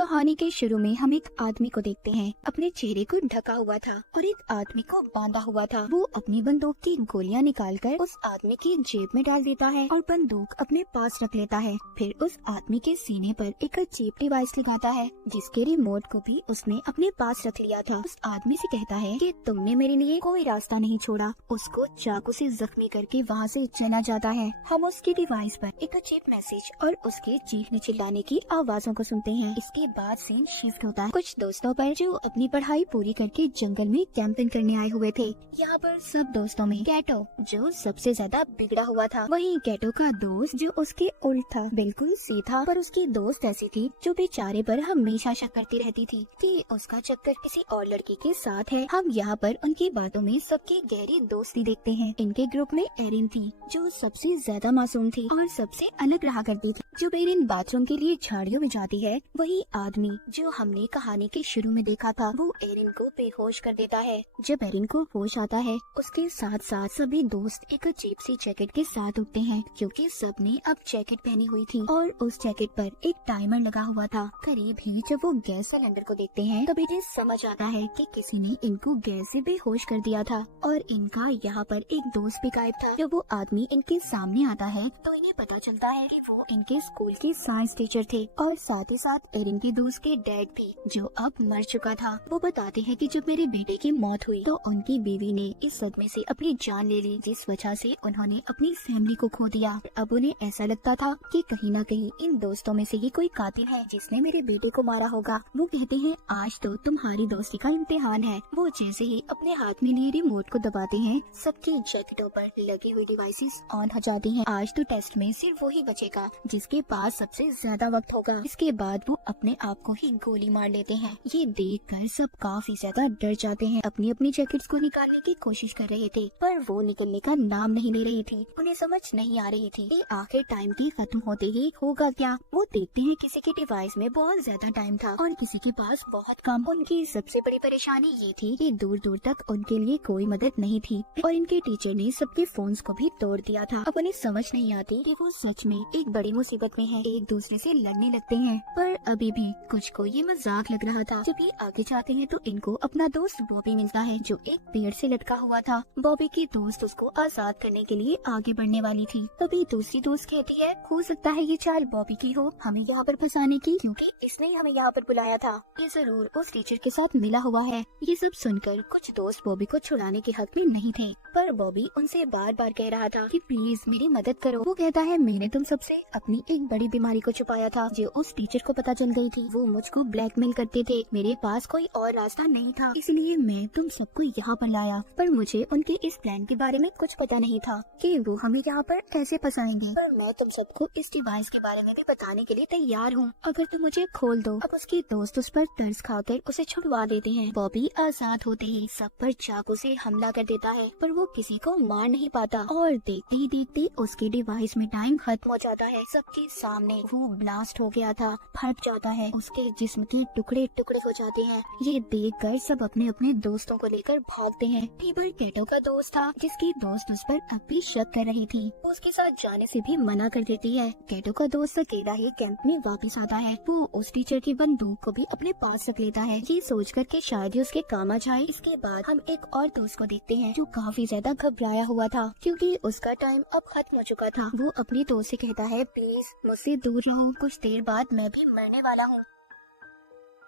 कहानी के शुरू में हम एक आदमी को देखते हैं। अपने चेहरे को ढका हुआ था और एक आदमी को बांधा हुआ था। वो अपनी बंदूक की गोलियां निकालकर उस आदमी की जेब में डाल देता है और बंदूक अपने पास रख लेता है। फिर उस आदमी के सीने पर एक चीप डिवाइस लगाता है जिसके रिमोट को भी उसने अपने पास रख लिया था। उस आदमी से कहता है कि तुमने मेरे लिए कोई रास्ता नहीं छोड़ा। उसको चाकू से जख्मी करके वहाँ से चला जाता है। हम उसकी डिवाइस पर एक चीप मैसेज और उसके चीखने चिल्लाने की आवाजों को सुनते हैं। इसके बाद सीन शिफ्ट होता है कुछ दोस्तों पर जो अपनी पढ़ाई पूरी करके जंगल में कैंपिंग करने आए हुए थे। यहाँ पर सब दोस्तों में कैटो जो सबसे ज्यादा बिगड़ा हुआ था। वहीं कैटो का दोस्त जो उसके उल्ट था, बिल्कुल सीधा, पर उसकी दोस्त ऐसी थी जो बेचारे पर हमेशा शक करती रहती थी कि उसका चक्कर किसी और लड़की के साथ है। हम यहाँ पर उनकी बातों में सबकी गहरी दोस्ती देखते हैं। इनके ग्रुप में एरिन थी जो सबसे ज्यादा मासूम थी और सबसे अलग रहा करती थी। जब एरिन बाथरूम के लिए झाड़ियों में जाती है, वही आदमी जो हमने कहानी के शुरू में देखा था वो एरिन को बेहोश कर देता है। जब एरिन को होश आता है, उसके साथ साथ सभी दोस्त एक अजीब सी जैकेट के साथ उठते हैं क्योंकि सबने अब जैकेट पहनी हुई थी और उस जैकेट पर एक टाइमर लगा हुआ था। करीब ही जब वो गैस सिलेंडर को देखते हैं तब इन्हें समझ आता है कि किसी ने इनको गैस से बेहोश कर दिया था और इनका यहाँ पर एक दोस्त भी गायब था। जब वो आदमी इनके सामने आता है तो इन्हें पता चलता है कि वो इनके स्कूल के साइंस टीचर थे और साथ ही साथ एरिन के दोस्त के डैड भी जो अब मर चुका था। वो बताते हैं कि जब मेरे बेटे की मौत हुई तो उनकी बीवी ने इस सदमे से अपनी जान ले ली जिस वजह से उन्होंने अपनी फैमिली को खो दिया। अब उन्हें ऐसा लगता था कि कहीं न कहीं इन दोस्तों में से ही कोई कातिल है जिसने मेरे बेटे को मारा होगा। वो कहते हैं आज तो तुम्हारी दोस्ती का इम्तिहान है। वो जैसे ही अपने हाथ में लिए रिमोट को दबाते हैं, सबकी जैकेटों पर लगी हुई डिवाइसेस ऑन हो जाती हैं। आज तो टेस्ट में सिर्फ वही बचेगा जिसके पास सबसे ज्यादा वक्त होगा। इसके बाद वो अपने आप को ही गोली मार लेते हैं। ये देखकर सब काफी ज्यादा डर जाते हैं। अपनी अपनी जैकेट्स को निकालने की कोशिश कर रहे थे पर वो निकलने का नाम नहीं ले रही थी। उन्हें समझ नहीं आ रही थी कि आखिर टाइम के खत्म होते ही होगा क्या। वो देखते हैं किसी के डिवाइस में बहुत ज्यादा टाइम था और किसी के पास बहुत कम। उनकी सबसे बड़ी परेशानी ये थी कि दूर दूर तक उनके लिए कोई मदद नहीं थी और इनके टीचर ने सबके फोन्स को भी तोड़ दिया था। अब उन्हें समझ नहीं आती कि वो सच में एक बड़ी मुसीबत में है। एक दूसरे से लड़ने लगते हैं पर अभी भी कुछ को ये मजाक लग रहा था। जब ये आगे जाते हैं तो इनको अपना दोस्त बॉबी मिलता है जो एक पेड़ से लटका हुआ था। बॉबी की दोस्त उसको आजाद करने के लिए आगे बढ़ने वाली थी। तभी दूसरी दोस्त कहती है हो सकता है ये चाल बॉबी की हो, हमें यहाँ पर फंसाने की, क्योंकि इसने ही हमें यहाँ पर बुलाया था। ये जरूर उस टीचर के साथ मिला हुआ है। ये सब सुनकर कुछ दोस्त बॉबी को छुड़ाने के हक में नहीं थे पर बॉबी उनसे बार बार कह रहा था कि प्लीज मेरी मदद करो। वो कहता है मैंने तुम सबसे अपनी एक बड़ी बीमारी को छुपाया था जो उस टीचर को पता चल गई थी। वो मुझको ब्लैकमेल करते थे, मेरे पास कोई और रास्ता नहीं था, इसलिए मैं तुम सबको यहाँ पर लाया। पर मुझे उनके इस प्लान के बारे में कुछ पता नहीं था कि वो हमें यहाँ पर कैसे फंसाएंगे। पर मैं तुम सबको इस डिवाइस के बारे में भी बताने के लिए तैयार हूँ अगर तुम मुझे खोल दो। अब उसके दोस्त उस पर तरस खाकर उसे छुड़वा देते हैं। बॉबी आजाद होते ही सब पर चाकू से हमला कर देता है पर वो किसी को मार नहीं पाता और देखते ही देखते उसके डिवाइस में टाइम खत्म हो जाता है। सबके सामने वो ब्लास्ट हो गया था, फट जाता है, उसके जिस्म के टुकड़े टुकड़े हो जाते हैं। ये देखकर सब अपने अपने दोस्तों को लेकर भागते हैं। टेबल कैटो का दोस्त था जिसकी दोस्त उस पर अब भी शक कर रही थी। वो उसके साथ जाने से भी मना कर देती है। कैटो का दोस्त अकेला ही कैंप में वापस आता है। वो उस टीचर की बंदूक को भी अपने पास रख लेता है ये सोचकर कि शायद ही उसके काम आ जाए। इसके बाद हम एक और दोस्त को देखते हैं जो काफी ज्यादा घबराया हुआ था क्योंकि उसका टाइम अब खत्म हो चुका था। वो अपनी दोस्त से कहता है प्लीज मुझसे दूर रहो, कुछ देर बाद मैं भी मरने वाला हूँ।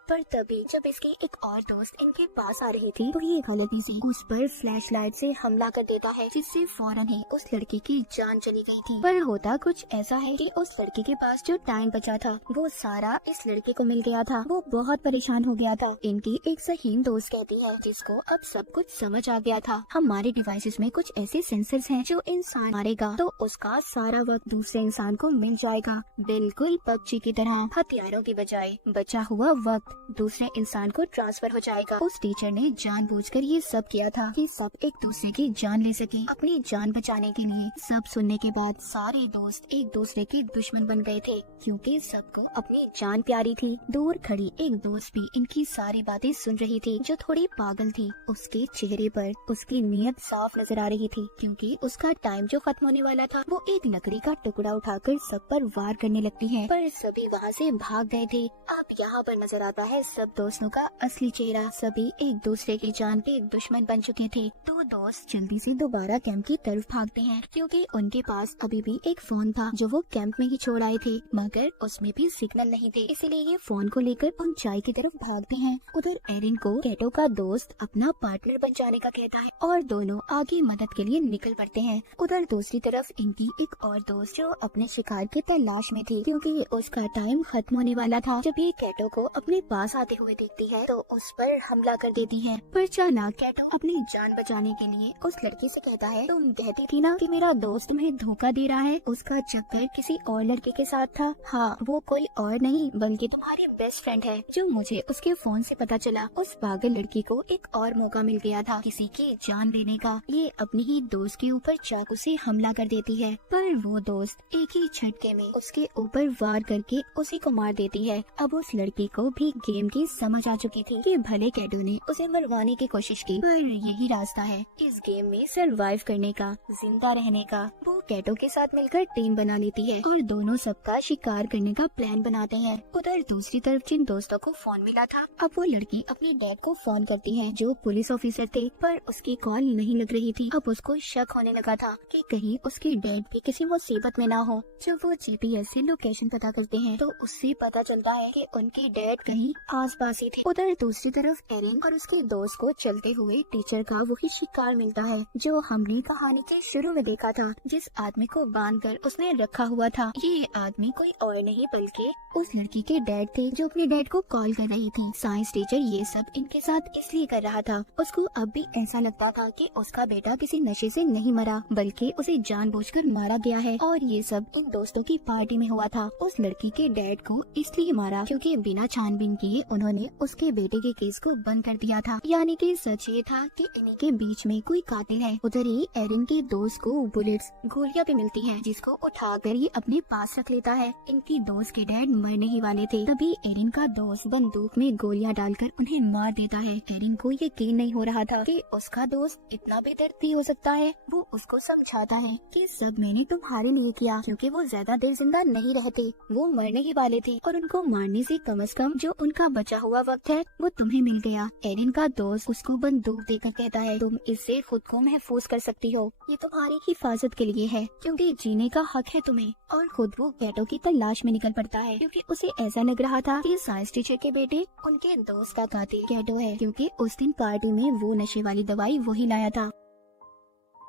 पर तभी जब इसकी एक और दोस्त इनके पास आ रही थी तो ये गलती से उस पर फ्लैशलाइट से हमला कर देता है जिससे फौरन ही उस लड़की की जान चली गई थी। पर होता कुछ ऐसा है कि उस लड़की के पास जो टाइम बचा था वो सारा इस लड़के को मिल गया था। वो बहुत परेशान हो गया था। इनकी एक सहीन दोस्त कहती है जिसको अब सब कुछ समझ आ गया था हमारे डिवाइसेस में कुछ ऐसे सेंसर्स हैं जो इंसान मारेगा तो उसका सारा वक्त दूसरे इंसान को मिल जाएगा, बिल्कुल पबजी की तरह। हथियारों की बजाय बचा हुआ वक्त दूसरे इंसान को ट्रांसफर हो जाएगा। उस टीचर ने जानबूझकर ये सब किया था कि सब एक दूसरे की जान ले सके, अपनी जान बचाने के लिए। सब सुनने के बाद सारे दोस्त एक दूसरे के दुश्मन बन गए थे, क्योंकि सबको अपनी जान प्यारी थी। दूर खड़ी एक दोस्त भी इनकी सारी बातें सुन रही थी, जो थोड़ी पागल थी। उसके चेहरे पर उसकी नीयत साफ नजर आ रही थी, क्योंकि उसका टाइम जो खत्म होने वाला था। वो एक लकड़ी का टुकड़ा उठाकर सब पर वार करने लगती है, पर सभी वहाँ से भाग गए थे। अब यहाँ पर नजर आता है सब दोस्तों का असली चेहरा। सभी एक दूसरे की जान के दुश्मन बन चुके थे। तो दोस्त जल्दी से दोबारा कैंप की तरफ भागते हैं, क्योंकि उनके पास अभी भी एक फोन था जो वो कैंप में ही छोड़ आए थे, मगर उसमें भी सिग्नल नहीं थे। इसलिए ये फोन को लेकर ऊंचाई की तरफ भागते हैं। उधर एरिन को कैटो का दोस्त अपना पार्टनर बन जाने का कहता है और दोनों आगे मदद के लिए निकल पड़ते हैं। उधर दूसरी तरफ इनकी एक और दोस्त जो अपने शिकार की तलाश में थी, क्योंकि उसका टाइम खत्म होने वाला था। जब ये कैटो को अपने पास आते हुए देखती है तो उस पर हमला कर देती है। पर चालाक कैटो अपनी जान बचाने के लिए उस लड़की से कहता है, तुम कहती थी ना कि मेरा दोस्त तुम्हें धोखा दे रहा है, उसका चक्कर किसी और लड़के के साथ था। हाँ, वो कोई और नहीं बल्कि तुम्हारी बेस्ट फ्रेंड है, जो मुझे उसके फोन से पता चला। उस पागल लड़की को एक और मौका मिल गया था किसी की जान लेने का। ये अपनी ही दोस्त के ऊपर चाकू से हमला कर देती है, पर वो दोस्त एक ही झटके में उसके ऊपर वार करके उसी को मार देती है। अब उस लड़की को भी गेम की समझ आ चुकी थी कि भले कैटो ने उसे मरवाने की कोशिश की, पर यही रास्ता है इस गेम में सरवाइव करने का, जिंदा रहने का। वो कैटो के साथ मिलकर टीम बना लेती है और दोनों सबका शिकार करने का प्लान बनाते हैं। उधर दूसरी तरफ जिन दोस्तों को फोन मिला था, अब वो लड़की अपने डैड को फोन करती है जो पुलिस ऑफिसर थे, पर उसकी कॉल नहीं लग रही थी। अब उसको शक होने लगा था कि कहीं उसके डैड भी किसी मुसीबत में ना हो। जब वो जीपीएस से लोकेशन पता करते हैं तो उससे पता चलता है कि उनके डैड कहीं आसपास ही थे। उधर दूसरी तरफ एरिन और उसके दोस्त को चलते हुए टीचर का वही शिकार मिलता है जो हमने कहानी के शुरू में देखा था, जिस आदमी को बांधकर उसने रखा हुआ था। ये आदमी कोई और नहीं बल्कि उस लड़की के डैड थे जो अपने डैड को कॉल कर रही थी। साइंस टीचर ये सब इनके साथ इसलिए कर रहा था, उसको अब भी ऐसा लगता था कि उसका बेटा किसी नशे से नहीं मरा बल्कि उसे जानबूझकर मारा गया है, और ये सब इन दोस्तों की पार्टी में हुआ था। उस लड़की के डैड को इसलिए मारा क्योंकि बिना छानबीन किए उन्होंने उसके बेटे के केस को बंद कर दिया था। यानी कि सच ये था कि इन्हीं के बीच में कोई कातिल है। उधर ही एरिन के दोस्त को बुलेट्स गोलियां भी मिलती हैं, जिसको उठाकर ये अपने पास रख लेता है। इनकी दोस्त के डैड मरने ही वाले थे, तभी एरिन का दोस्त बंदूक में गोलियां डालकर उन्हें मार देता है। एरिन को यकीन नहीं हो रहा था कि उसका दोस्त इतना बेदर्दी हो सकता है। वो उसको समझाता है कि सब मैंने तुम्हारे लिए किया, क्योंकि वो ज्यादा देर जिंदा नहीं रहते, वो मरने ही वाले थे और उनको मारने से कम जो उनका बचा हुआ वक्त है वो तुम्हें मिल गया। एरिन का दोस्त उसको बंदूक देकर कहता है, तुम इससे खुद को महफूज कर सकती हो, ये तुम्हारी हिफाजत के लिए है, क्योंकि जीने का हक है तुम्हें। और खुद वो कैटो की तलाश में निकल पड़ता है, क्योंकि उसे ऐसा लग रहा था कि साइंस टीचर के बेटे उनके दोस्त का कातिल कैटो है, क्योंकि उस दिन पार्टी में वो नशे वाली दवाई वही लाया था।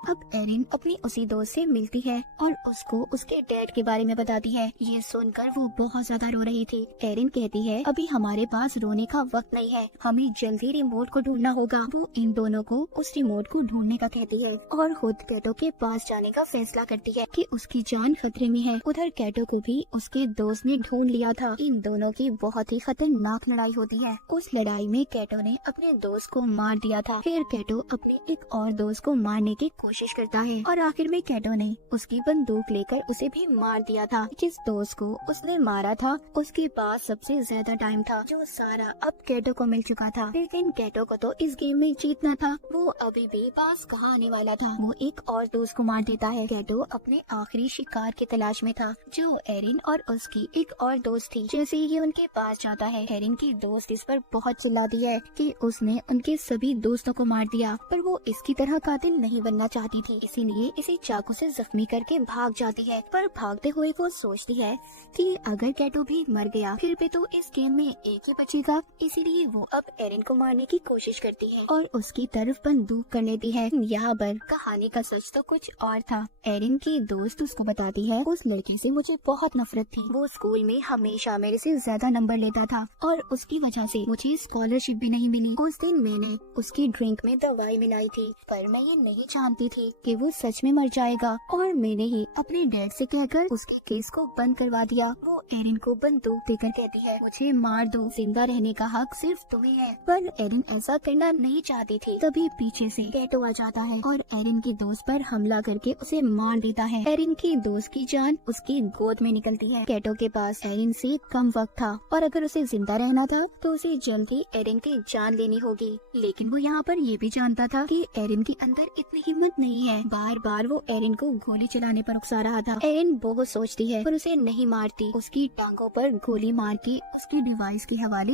अब एरिन अपनी उसी दोस्त से मिलती है और उसको उसके डैड के बारे में बताती है। ये सुनकर वो बहुत ज्यादा रो रही थी। एरिन कहती है, अभी हमारे पास रोने का वक्त नहीं है, हमें जल्दी रिमोट को ढूंढना होगा। वो इन दोनों को उस रिमोट को ढूंढने का कहती है और खुद कैटो के पास जाने का फैसला करती है कि उसकी जान खतरे में है। उधर कैटो को भी उसके दोस्त ने ढूंढ लिया था। इन दोनों की बहुत ही खतरनाक लड़ाई होती है। उस लड़ाई में कैटो ने अपने दोस्त को मार दिया था। फिर कैटो अपने एक और दोस्त को मारने की कोशिश करता है और आखिर में कैटो ने उसकी बंदूक लेकर उसे भी मार दिया था। जिस दोस्त को उसने मारा था उसके पास सबसे ज्यादा टाइम था, जो सारा अब कैटो को मिल चुका था। लेकिन कैटो को तो इस गेम में जीतना था, वो अभी भी पास कहाँ आने वाला था। वो एक और दोस्त को मार देता है। कैटो अपने आखिरी शिकार की तलाश में था, जो एरिन और उसकी एक और दोस्त थी। जैसे ही उनके पास जाता है, एरिन की दोस्त इस पर बहुत चिल्लाती है कि उसने उनके सभी दोस्तों को मार दिया, पर वो इसकी तरह कातिल नहीं बनना चाहती थी, इसीलिए इसे चाकू से जख्मी करके भाग जाती है। पर भागते हुए वो सोचती है कि अगर कैटो भी मर गया फिर भी तो इस गेम में एक ही बचेगा, इसीलिए वो अब एरिन को मारने की कोशिश करती है और उसकी तरफ बंदूक कर लेती है। यहाँ पर कहानी का सच तो कुछ और था। एरिन की दोस्त उसको बताती है, उस लड़के से मुझे बहुत नफरत थी, वो स्कूल में हमेशा मेरे से ज्यादा नंबर लेता था और उसकी वजह से मुझे स्कॉलरशिप भी नहीं मिली। उस दिन मैंने उसकी ड्रिंक में दवाई मिलाई थी, पर मैं ये नहीं जानती थी कि वो सच में मर जाएगा और मैंने ही अपने डैड से कहकर उसके केस को बंद करवा दिया। वो एरिन को बंदूक देकर कहती है, मुझे मार दो, जिंदा रहने का हक सिर्फ तुम्हें है। पर एरिन ऐसा करना नहीं चाहती थी। तभी पीछे से कैटो आ जाता है और एरिन की दोस्त पर हमला करके उसे मार देता है। एरिन की दोस्त की जान उसकी गोद में निकलती है। कैटो के पास एरिन से कम वक्त था और अगर उसे जिंदा रहना था तो उसे जल्दी एरिन की जान लेनी होगी। लेकिन वो यहाँ पर ये भी जानता था कि एरिन के अंदर इतनी हिम्मत नहीं है। बार बार वो एरिन को गोली चलाने पर उकसा रहा था। एरिन बहुत सोचती है पर उसे नहीं मारती। उसकी टांगों पर गोली मार के उसकी डिवाइस के हवाले